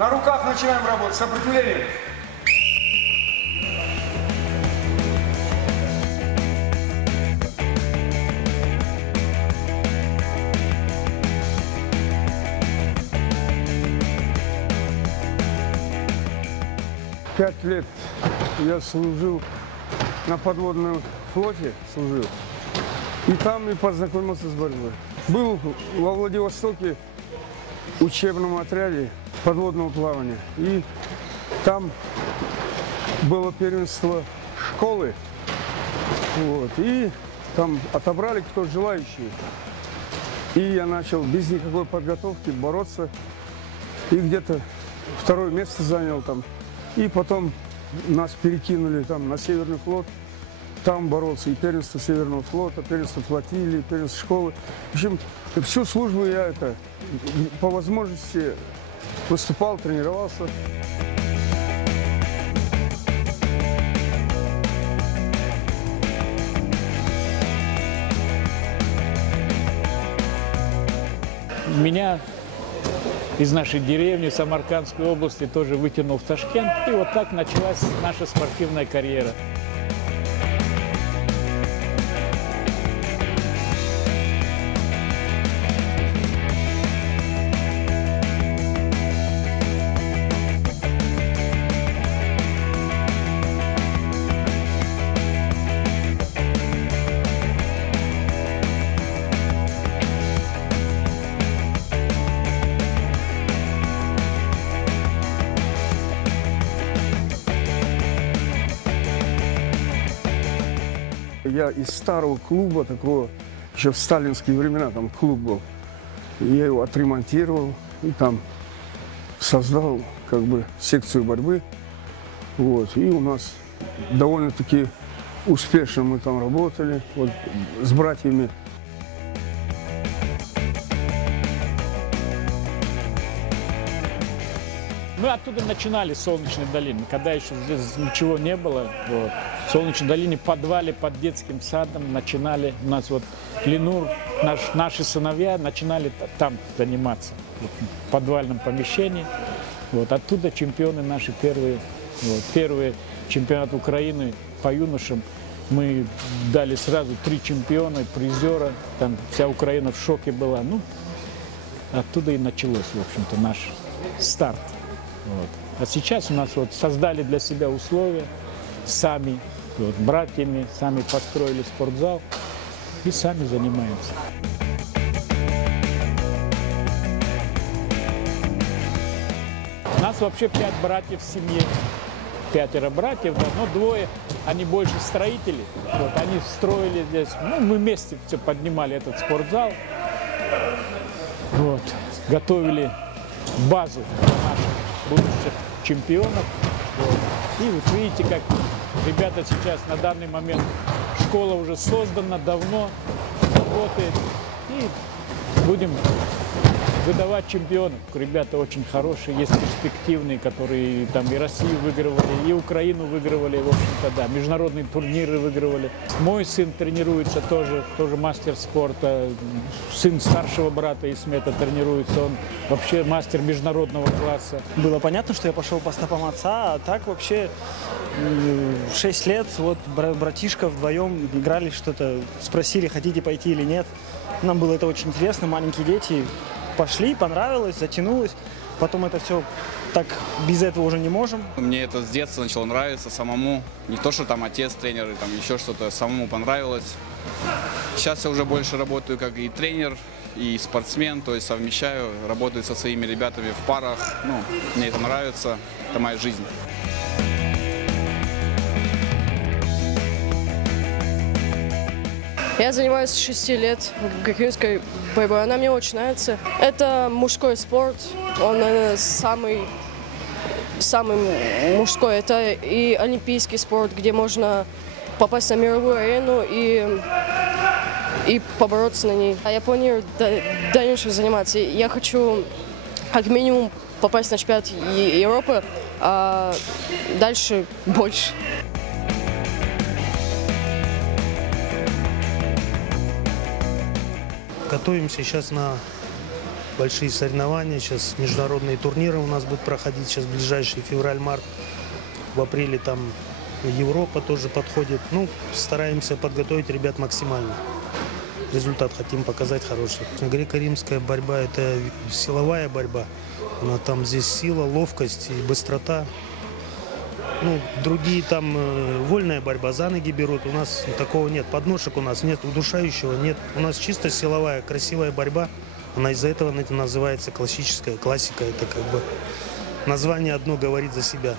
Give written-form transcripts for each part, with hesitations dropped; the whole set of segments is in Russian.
На руках начинаем работать. Сопротивление. Пять лет я служил на подводном флоте, и там и познакомился с борьбой. Был во Владивостоке в учебном отряде подводного плавания, и там было первенство школы, вот, и там отобрали кто желающий. И я начал без никакой подготовки бороться, и где-то второе место занял там. И потом нас перекинули там на Северный флот, там боролся и первенство Северного флота, первенство флотилии, первенство школы. В общем, всю службу я по возможности выступал, тренировался. Меня из нашей деревни, Самаркандской области, тоже вытянул в Ташкент. И вот так началась наша спортивная карьера. Я из старого клуба, такого, еще в сталинские времена там клуб был, я его отремонтировал и там создал как бы секцию борьбы. Вот, и у нас довольно-таки успешно мы там работали, вот, с братьями. Мы оттуда начинали с Солнечной долины, когда еще здесь ничего не было. Вот. В Солнечной долине, в подвале под детским садом начинали. У нас вот Ленур, наши сыновья начинали там заниматься, вот, в подвальном помещении. Вот. Оттуда чемпионы наши первые. Вот. Первый чемпионат Украины по юношам. Мы дали сразу 3 чемпиона, призера. Там вся Украина в шоке была. Ну, оттуда и началось, в общем-то, наш старт. Вот. А сейчас у нас вот создали для себя условия сами, вот, братьями, сами построили спортзал и сами занимаемся. У нас вообще 5 братьев в семье, 5 братьев, да, но 2, они больше строители, вот, они строили здесь, ну, мы вместе все поднимали этот спортзал, вот, готовили базу для наших будущих чемпионов. Вот. И вот видите, как ребята сейчас на данный момент, школа уже создана, давно работает. И будем выдавать чемпионов. Ребята очень хорошие, есть перспективные, которые там и Россию выигрывали, и Украину выигрывали, в общем-то, да, международные турниры выигрывали. Мой сын тренируется тоже мастер спорта, сын старшего брата Исмета тренируется, он вообще мастер международного класса. Было понятно, что я пошел по стопам отца, а так вообще 6 лет, вот братишка вдвоем играли что-то, спросили, хотите пойти или нет. Нам было это очень интересно, маленькие дети. Пошли, понравилось, затянулось. Потом это все так, без этого уже не можем. Мне это с детства начало нравиться самому. Не то, что там отец тренер, там еще что-то, самому понравилось. Сейчас я уже больше работаю как и тренер, и спортсмен, то есть совмещаю, работаю со своими ребятами в парах. Ну, мне это нравится, это моя жизнь. Я занимаюсь с 6 лет греко-римской борьбой. Она мне очень нравится. Это мужской спорт. Он, наверное, самый мужской. Это и олимпийский спорт, где можно попасть на мировую арену и побороться на ней. А я планирую в дальнейшем заниматься. Я хочу как минимум попасть на чемпионат Европы, а дальше больше. Готовимся сейчас на большие соревнования. Сейчас международные турниры у нас будут проходить. Сейчас ближайший февраль-март. В апреле там Европа тоже подходит. Ну, стараемся подготовить ребят максимально. Результат хотим показать хороший. Греко-римская борьба – это силовая борьба. Там здесь сила, ловкость и быстрота. Ну, другие там вольная борьба, за ноги берут. У нас такого нет. Подножек у нас нет, удушающего нет. У нас чисто силовая, красивая борьба. Она из-за этого называется классическая, классика. Это как бы название одно говорит за себя.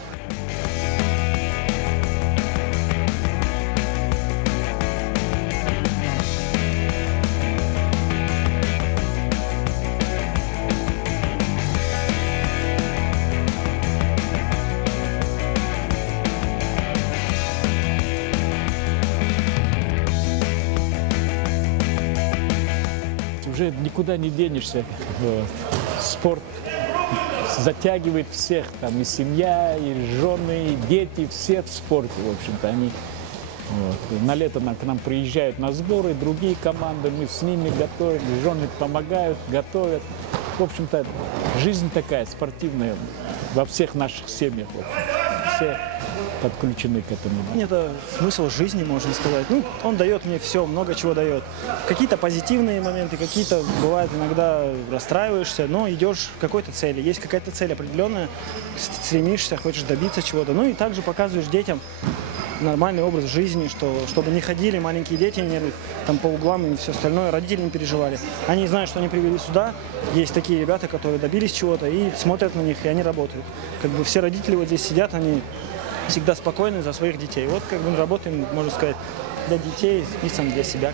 Уже никуда не денешься. Спорт затягивает всех, там и семья, и жены, и дети, все в спорте, в общем-то, они на лето к нам приезжают на сборы, другие команды, мы с ними готовим, жены помогают, готовят. В общем-то, жизнь такая спортивная во всех наших семьях, в общем-то. Все подключены к этому. Это смысл жизни, можно сказать. Ну, он дает мне все, много чего дает. Какие-то позитивные моменты, какие-то, бывает, иногда расстраиваешься, но идешь к какой-то цели. Есть какая-то цель определенная, стремишься, хочешь добиться чего-то. Ну и также показываешь детям нормальный образ жизни, чтобы не ходили маленькие дети там по углам и все остальное, родители не переживали. Они знают, что они привели сюда, есть такие ребята, которые добились чего-то и смотрят на них, и они работают. Как бы все родители вот здесь сидят, они всегда спокойны за своих детей. Вот как бы мы работаем, можно сказать, для детей и сам для себя.